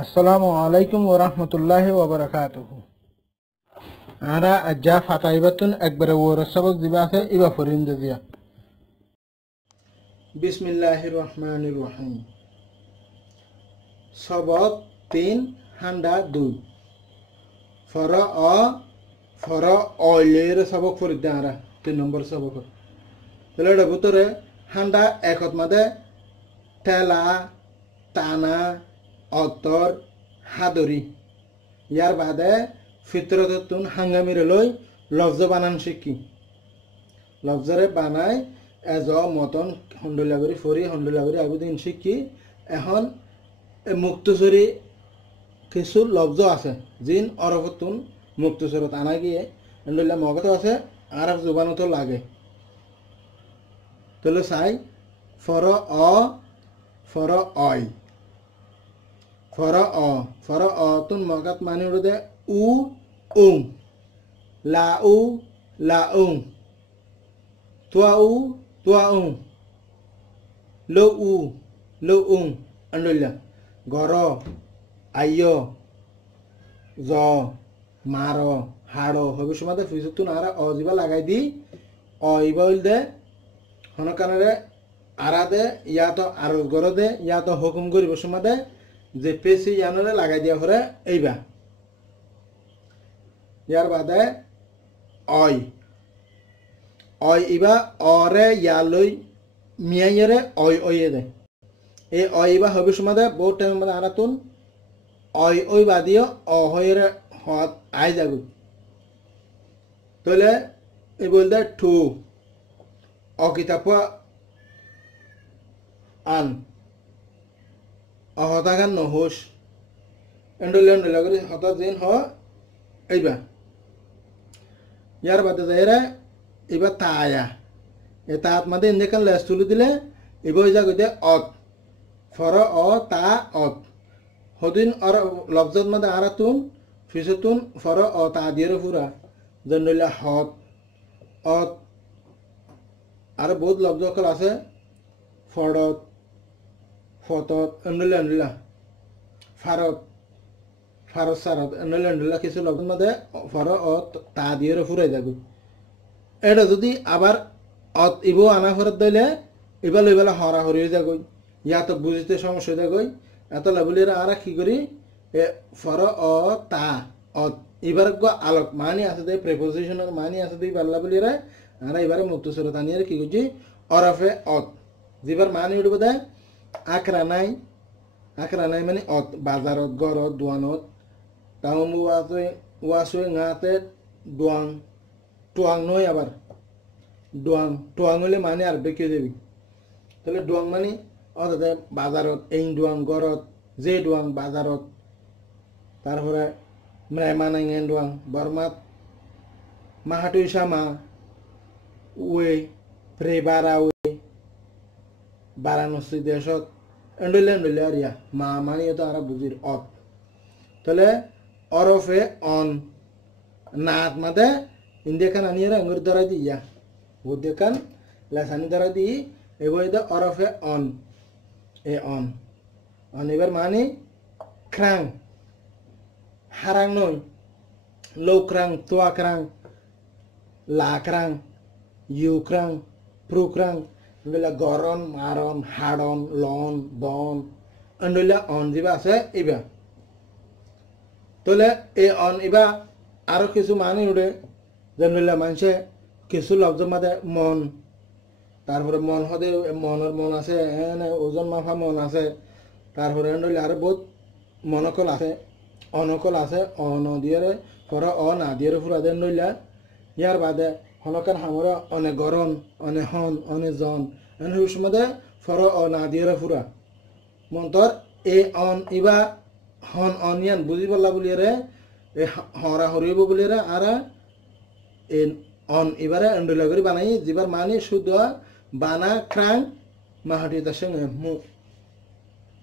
আসসালামু আলাইকুম ওয়া রাহমাতুল্লাহি ওয়া বারাকাতুহু। আরা আজ্জা ফাতাইবাতুন একবারে ওরা সবক দিবা আছে ইবা ফরিন্দে দিয়া। বিসমিল্লাহির রহমানির রহিম। সবক 3 হান্ডা 2 ফর অলের সবক ফরিদে আরা 3 নম্বর সবক। তাহলে এটা ভিতরে হান্ডা একত মাদে ঠেলা টানা অতর হাদরি ইয়ার বাদে ফিতরতুন হাঙ্গামিরে লই লফজ বানান শিখি। লফজরে বানাই এজ মতন হন্ডুলাগরি ফরি হন্ডুলাগরি আগুদিন শিখি। এখন মুক্তসরি কিছু লফজ আছে জিন অরফতুন মুক্তসরত আনা গিয়ে হন্ডুল্লা মগত আছে আরফ জুবানতো লাগে। তাহলে চাই ফর অয় ফর তুন মগাত মানে উড়ে উং লা উং তুয়া উং লো উং আন্ডল্লা গর আইয় জ মার হাড় হবে সময় ফিসুতুন আর অজিবা লাগাই দি অইবা হইল দে হনকানরে আরা দে ইয়া তো আর গর দে ইয়া তো হুকুম করিব সময় দে যে পেশি ইয়ানরে লাগাই দিয়া পরে এইবা ইয়ার বাদে অয় ইবা অরে ইয়ালই মিয়াইরে অয়ে দে এই ইবা হবে সময় দে বহুত টাইম মানে আরাতুন ওই বাদিও অহয়ের হত আই যাগু। তাহলে এই বলতে ঠু অকিতাপ আন অহতাগান নহোস এন্ডুলিয়ন করে হত দিন হ এইবা ইয়ার বাদে যাইরা এবার তায়া এ তাত মাদে ইন্দেকান লেস তুলি দিলে এবার যা কইতে অত ফর তা অত হদিন আর লফজত মাদে আরাতুন ফিসতুন ফর তা দিয়ে ফুরা জন্ডুল্লা হত অত আর বহুত লফজ কল আছে ফড়ত ফতত এন্ডুল্লা ফারত সারত এন্ডুল্লা কিছু লফজত মাদে ফর তা দিয়ে ফুরাই যাবে। এটা যদি আবার অত ইবো আনা ফেরত দিলে এবার লইবেলা হরা হরিয়ে যাগই ইয়া তো বুঝতে সমস্যা যাগই এত লাভলির আর কি করি এ ফর তা অত এবার আলোক মানি আছে দে প্রেপোজিশনের মানি আছে দে বাল্লা বলিরা আর এবারে মুক্তসরত আনিয়ে কি করছি অরফে অত যেবার মানি উঠবে দে আকরা নাই মানে অত বাজারত গরত দোয়ানত টাউন ওয়াসুই গাতে দোয়াং টোয়াং নয় আবার টোয়াং হলে মানে আর বেঁকে দেবি। তাহলে ডোয়াং মানে অর্থাৎ বাজারত এই ডোয়াং গরত যে ডোয়াং বাজারত তারপরে মেহমান ডোয়াং বর্মাত মাহাটুই সামা ওয়ে প্রে বারা ওয়ে বারাণসী দেশত এন্ডলে আর ইয়া মা মানে তো আর বুঝির অত। তাহলে অরফে অন নাত মাদে ইন্ডিয়াকান আনিয়ে আঙুর দ্বারা দিয়া বুদ্ধিকান লেসানি দ্বারা দি এবার অরফে অন অন এবার মানে ক্রাং হারাং নয় লো ক্রাং তোয়া ক্রাং লা ক্রাং ইউ ক্রাং প্রু ক্রাং গরম মারন হাড়ন লন দন এন্ডলা অন দিবা আছে ইবা। তাহলে এই অন ইবা আরো কিছু মানে উঠে যেনলা মানুষে কিছু লফজ মাদে মন তারপরে মন হদে মনের মন আছে ওজন মাফা মন আছে তারপরে আরো বহুত মনকল আছে অনকল আছে অন দিয়ে পরে না দিয়ে ফুরা দেন নইলা ইয়ার বাদে হনকান হামর অনে গরম অনে হন অনে জন এনে সময় ফর না দিয়ে ফুরা মন্তর এ অন ইবা হন অনিয়ান বুঝি পারলা বলিয়ারে এ হরা হরিব বলিয়ারে আর এ অন এবারে এন্ডুলা করে বানাই যেবার মানে শুদ্ধ বানা ক্রাং মাহাটি তার সঙ্গে মু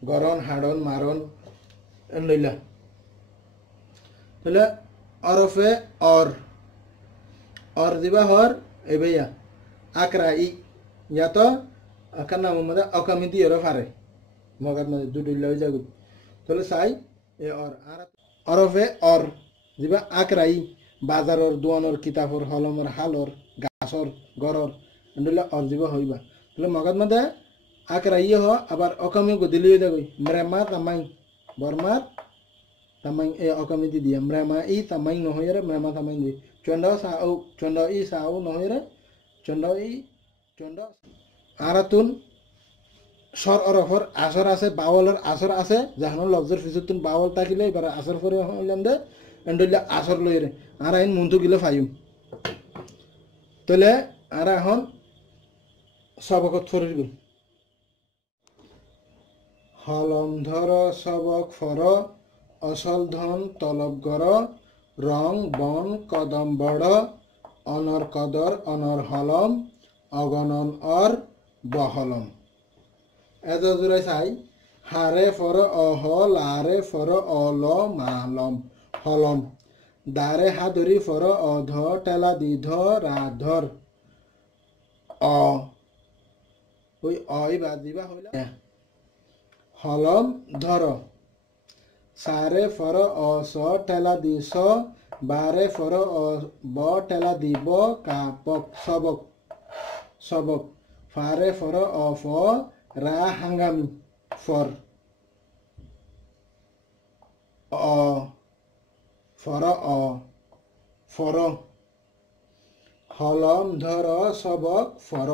গরন হাড়ন মারন এন্ডুলা। তাহলে অরফে অর দিবা হর এ ভাইয়া আকরা ইয়া তো আকার নাম মধ্যে অকামিতি এর ফারে মগাত মধ্যে দুটো যাগুত তাহলে চাই এ অর আর অরফে অর যিবা আকরাই বাজারর দোয়ানর কিতাবর হলমর হালর গাছর গরর এন্ডুলা অর যিবা হইবা তাহলে মগদ মধ্যে আকরাই হ আবার অকামি গদিলিয়ে দেগই মরেমা তামাই বরমাত tamang e okami di dia mrema I tamang no hoyere mrema tamang di chondo I sao no hoyere chondo aratun sor orofar asar ase bawolor asar ase jahno lobjor fisutun bawol takile ebar asar pore hoilande endolla asar loire ara in muntu gilo fayum tole ara hon সবকত ফরির হলম ধর সবক for অসল ধন তলব গর রং বন কদম বড় অনর কদর অনর হলম অগণন অর বহলম এজুরাই চাই হারে ফর অহ লারে ফর অল মালম হলম দারে হাদরি ফর অধ টেলা দিধ রাধর অ ওই অই বাদিবা হইলা হলম ধর সারে ফর অস টেলা দিস বারে ফর ব টেলা দিব কাপক সবক সবক ফারে ফর অফ রা হাঙ্গামি ফর অ ফর অ ফর হলম ধর সবক ফর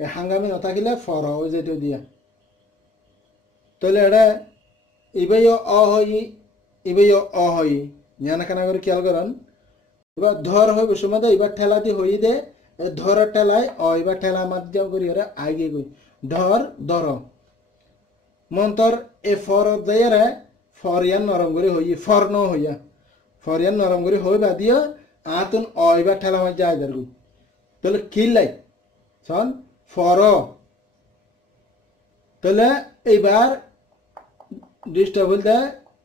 এ হাঙ্গামি নথাকিলে ফর ওই যেটা দিয়া তাহলে এটা ইবাই অ হই জানাখানা করে খেয়াল করেন এবার ধর হইব সময় এবার ঠেলা দিয়ে হই দে ধর ঠেলায় এবার ঠেলা মাধ্যম করি ওরা আগে গই ধর ধর মন্তর এ ফর দেয়ারে ফরিয়ান নরম করে হই ফর ন হইয়া ফরিয়ান নরম করে হইবা দিয়া আতুন এবার ঠেলা মাঝে যায় দার গই তাহলে খিলাই শোন ফর তাহলে এইবার ডিস্টার্ব হইলে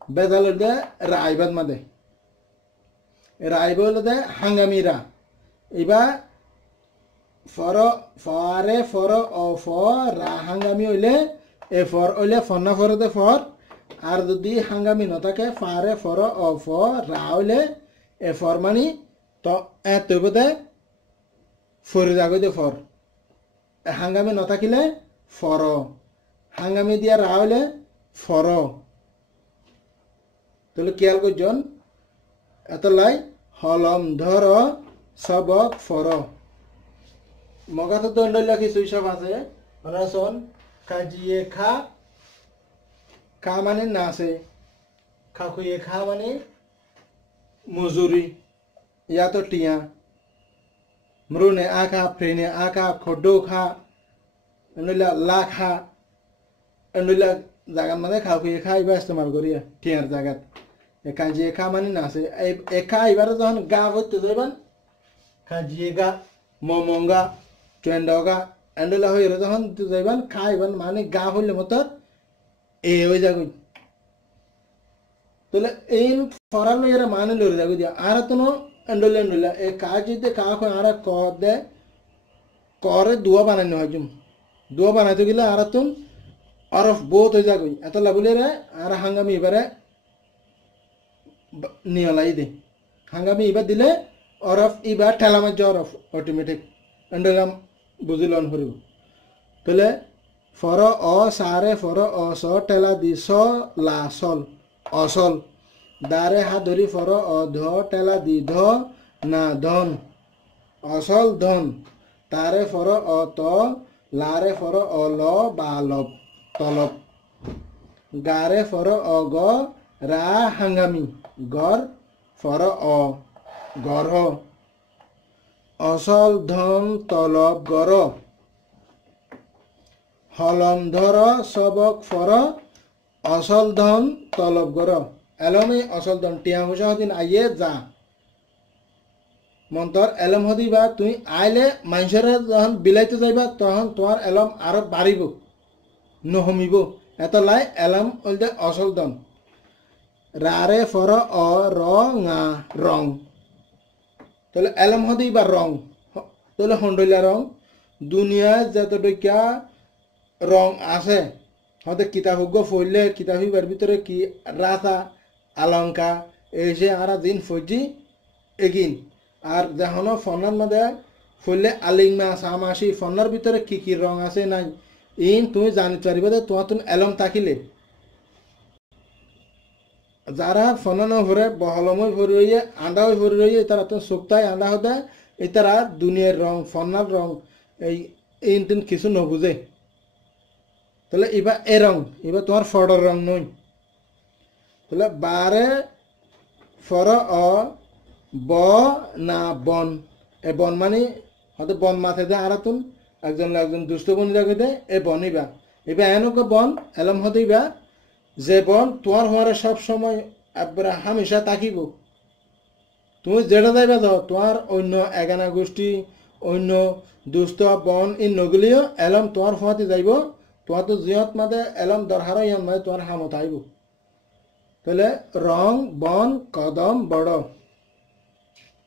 বেজাল হইলে রাইবাদ মাদে রাইব হইলে হাঙ্গামিরা এবার ফর ফরে ফর অ ফ রা হাঙ্গামি হইলে এ ফর হইলে ফন্না ফরতে ফর আর যদি হাঙ্গামি নথাকে ফারে ফর অ ফ রা হইলে এ ফর মানি তো তৈবতে ফরি জাগতে ফর হাঙ্গামি নথাকিলে ফর হাঙ্গামি দিয়া রা হইলে ফর তাহলে খেয়াল করছেন এত লাই হলম ধর সবক ফর মগাতে দণ্ড কিছু সব আছে শোন কাজিয়ে খা খা মানে নাচে খাকুয়ে খা মানে মজুরি ইয়া তো টিয়া মরুনে আখা ফ্রেনে আখা খড্ডো খা এনলা লা খা এনলা জায়গা মানে খাকুয়ে খা এবার ইস্তেমাল করিয়া টিয়ার জায়গাত কাজিয়ে খা মানে নাচে এখা এবার যখন গা করতে যাবেন কাজিয়ে গা মমঙ্গা চুয়েন্ডগা এন্ডলা হয়ে যখন যাইবান খাইবান মানে গা হইলে মতো এ হয়ে যাগ তাহলে এই ফরানো এরা মানে লড়ে যাগ দিয়া আর তো এন্ডলে এন্ডলা এ কাজ যদি কা আর ক দে করে দুয়া বানানো হয় জুম দুয়া বানাইতে গেলে আর তুন অরফ বহুত হয়ে যাগ এত লাগুলে রে আর হাঙ্গামি এবারে নিয়লাই দে হাঙ্গামি এবার দিলে অরফ এবার ঠেলা মাঝে অরফ অটোমেটিক এন্ডলাম বুঝিলন করিব তাহলে ফর অ সারে ফর অ স টেলা দি স লা সল অসল দারে হাত ধরি ফর অ ধ টেলা দি ধ না ধন অসল ধন তারে ফর অ ত লারে ফর অ ল বা লব তলব গারে ফর অ গ রা হাঙ্গামি গর ফর অ গর অসল ধন তলব গর হলম ধর সবক ফর অসল ধন তলব গর এলমে অসল ধন টিয়া হুসা হদিন আইয়ে যা মন্তর এলম হদিবা তুই আইলে মানুষের যখন বিলাইতে যাইবা তখন তোমার এলম আরো বাড়িব নহমিব এত লাই এলম বলতে অসল ধন রারে ফর অ র ngা রং তাহলে এলম হদিবা রং তাহলে হন্ডইলা রং দুনিয়ায় যতটুকা রং আছে হয়তো কিতাব পড়লে কিতাবিবার ভিতরে কি রাতা alonka এসে আর দিন ফজি এগিন আর দেখো ফোনের মধ্যে ফুললে আলিংমা সামাসি ফোনের ভিতরে কি কি রং আছে নাই ইন তুমি জানিতে পারিবে যে তোমার তুমি এলম থাকিলে যারা ফোন ভরে বহলময় ভরে রইয়ে আন্ডাও ভরে রইয়ে তারা তো সপ্তাহে আন্ডা হতে এই তারা দুনিয়ার রং ফোনার রং এই ইন তিন কিছু নবুঝে তাহলে এবার এ রং এবার তোমার ফডর রং নই তাহলে বারে ফর অ ব না বন এ বন মানে হয়তো বন মাথে দে আর তুন একজন দুষ্ট বন জাগে দে এ বন ইবা এবার এনক বন এলম হতে ইবা যে বন তোমার হওয়ার সব সময় একবারে হামেশা তাকিব তুমি যেটা যাইবা দাও তোমার অন্য এগানা গোষ্ঠী অন্য দুষ্ট বন ইন নগলিও এলম তোমার হওয়াতে যাইব তোমার তো জিহত মাদে এলম দরহার ইয়ান মানে তোমার হামত আইব তাহলে রং বন কদম বড়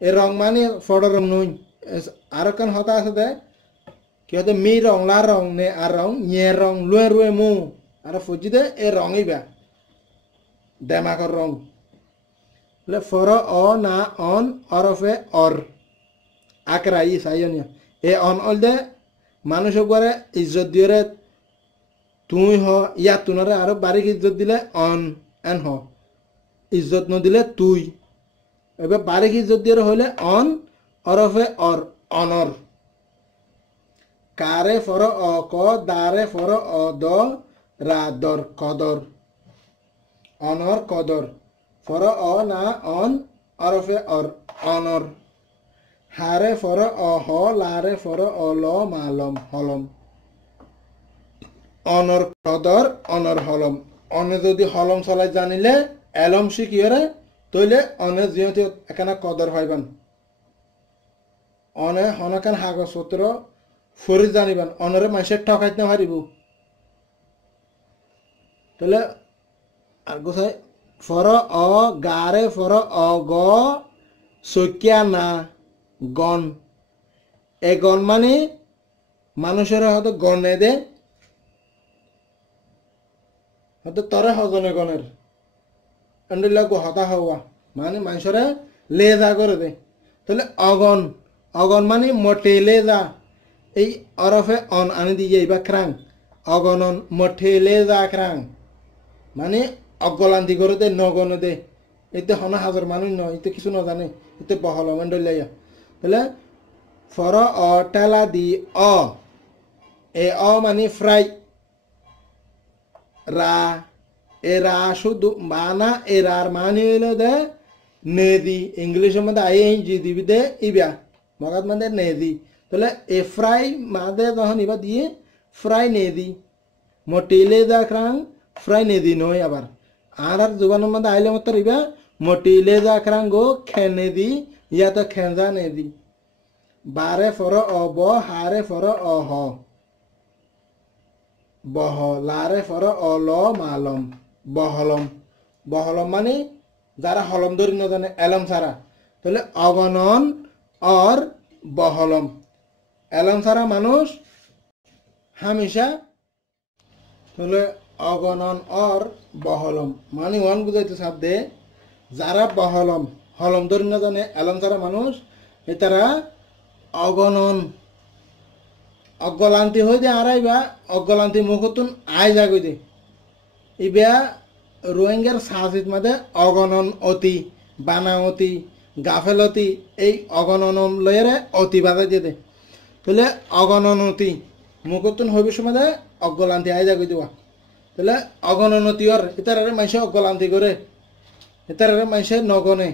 এ রং মানে ফড রং নই আর কেন হতা আছে দে কি হতে মি রং লা রং নে আর রং nye রং লুয়ে রুয়ে মু আর ফজি দে এ রঙই বা দেমাকর রং বলে ফর অ না অন অরফে অর আকরাই সাইয়নিয়া এ অন অল দে মানুষ একবারে ইজ্জত দিয়ে তুই হ ইয়া তুনারে আরো বারিক ইজ্জত দিলে অন এন হ ইজ্জত নদিলে তুই এবার বারিক ইজ্জত দিয়ে হইলে অন অরফে অর অনর কারে ফর অ ক দারে ফর অ দ রা দর কদর অনর কদর ফর অ না অন অরফে অর অনর হারে ফর অ হ লারে ফর অ ল মালম হলম অনর কদর অনর হলম অনে যদি হলম চলাই জানিলে এলম শিখিয়রে তইলে অনে যিহতে এখানে কদর হইবান অনে হনকান কাগজপত্র ফরি জানিবান অনরে মানুষের ঠকাইতে না পারিব তাহলে আর গোসাই ফর অ গারে ফর অ গ সকিয়া না গণ এ গণ মানে মানুষের হয়তো গণে দে হয়তো তরে হজনে গণের এন্ডুল্লা গো হতা হওয়া মানে মানুষেরা লে যা করে দে তাহলে অগন অগন মানে মোটে লে যা এই অরফে অন আনি দিয়ে বা ক্রাং অগনন মোটে লে যা ক্রাং মানে অগলান্তি করে দে নগনে দে এতে হনা হাজার মানুষ নয় এতে কিছু না জানে এতে বহল মেন্ডলিয়া তাহলে ফর অ টেলা দি অ এ অ মানে ফ্রাই রা এ রা শুধু মানা এ রার মানে হইল দে নেদি ইংলিশের মধ্যে আই এন জি দিবি দে ইবা মগাত মানে নেদি তাহলে এ ফ্রাই মাদে যখন ইবা দিয়ে ফ্রাই নেদি মোটিলে যা ক্রাং ফ্রাই নেদি নয় আবার আর জুবানের মধ্যে আইলে মতো ইবা মোটিলে যা ক্রাং গো খেনে দি ইয়া তো খেঞ্জা নেদি বারে ফর অ ব হারে ফর অ হ বহ লারে ফর অ ল মালম বহলম বহলম মানে যারা হলম ধরি না জানে এলম ছাড়া তাহলে অগণন অর বহলম এলম ছাড়া মানুষ হামেশা তাহলে অগণন অর বহলম মানে ওয়ান বুঝাইতে সাথে যারা বহলম হলম ধরি না জানে এলম ছাড়া মানুষ এ তারা অগণন অগলান্তি হয়ে দে আড়াইবা অগলান্তি মুখতুন আয় যাগই দে ইবা রোহিঙ্গার সাহসিত মাঝে অগণন অতি বানাওতি গাফেলতি এই অগণন লয়েরে অতি বাধা দিয়ে দে তাহলে অগণনতি মুখতুন হইবে সময় অগলান্তি আয় যাগই দেওয়া তাহলে অগণনতি ওর এটারে মানুষে অগলান্তি করে এটারে মানুষে নগনে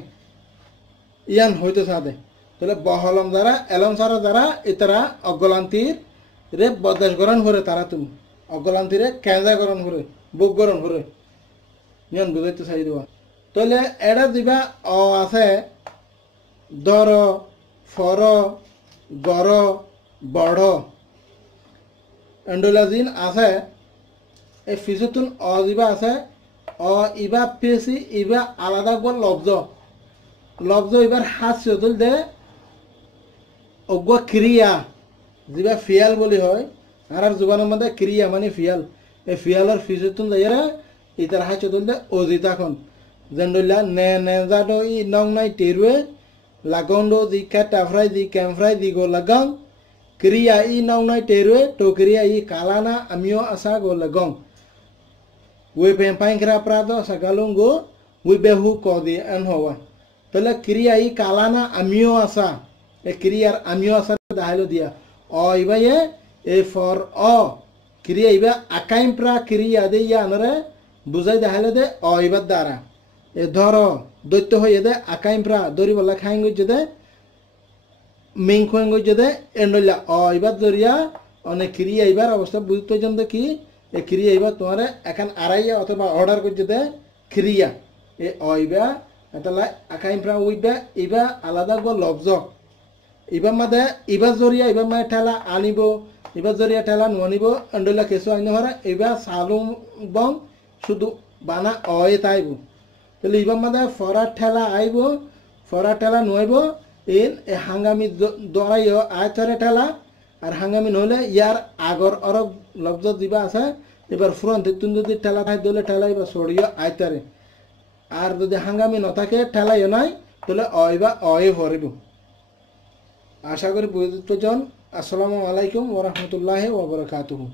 ইয়ান হইতে সাদে তাহলে বহলম যারা এলম সারা যারা এটারা অগলান্তির রে বদাস গরণ করে তারা তুমি অগলান্তিরে কেঁজা গরণ করে বুক গরণ করে ইয়ান বুঝাইতে চাই দেওয়া তাহলে এটা দিবা অ আছে দর ফর গর বড় এন্ডোলাজিন আছে এই ফিজুতুন অ দিবা আছে অ ইবা পেছি ইবা আলাদা গল লব্জ লব্জ এবার হাত চতুল দে অজ্ঞ ক্রিয়া যেবা ফিয়াল বলি হয় আর জুবানের মধ্যে ক্রিয়া মানে ফিয়াল এই ফিয়ালের ফিজুতুন যাইরা ইতার হাত চতুল দে অজিতাখন জেন্ডলা নে নে জাদো ই নং নাই টেরুয়ে lagondo di kata fry di kem fry di go lagang kriya i nong nai terwe to kriya i kalana amio asa go lagong we pen pain kra prado sagalong go we behu ko di an howa tole kriya i kalana amio asa e kriya amio asa dahalo dia o iba ye e for o kriya iba akaim pra kriya de ya nare buzai dahalo de o iba dara e dhoro দৈত্য হয়ে দে আকাইম প্রা দরি বলা Khaing গজে Meng খোং গজে এন্ডলা অ ইবার দরিয়া অনেক ক্রিয়া ইবার অবস্থা বুঝতে জন্য কি এ ক্রিয়া ইবার তোমার এখন আড়াইয়া অথবা অর্ডার করছে দে ক্রিয়া এ অ ইবা এটা আকাইম প্রা উইবা ইবা আলাদা গো লফজ ইবার মাদে ইবার জরিয়া ইবার মায় ঠেলা আনিব ইবার জরিয়া ঠেলা নুয়ানিব এন্ডলা কেসু আইন হরা ইবা সালুম বং শুধু বানা অয়ে তাইব তাহলে ইবার মাদে ফরা ঠেলা আইব ফরা ঠেলা নইব এন এ হাঙ্গামি দরাইও আয়তরে ঠেলা আর হাঙ্গামি নহলে ইয়ার আগর অরব লফজ দিবা আছে এবার ফ্রন্ট তুন যদি ঠেলা থাকে দলে ঠেলা এবার সরিয়ে আয়তরে আর যদি হাঙ্গামি নথাকে ঠেলাইও নাই তাহলে অইবা অয়ে ভরিব আশা করি বুঝতে জন আসসালামু আলাইকুম ওয়া রাহমাতুল্লাহি ওয়া বারাকাতুহু।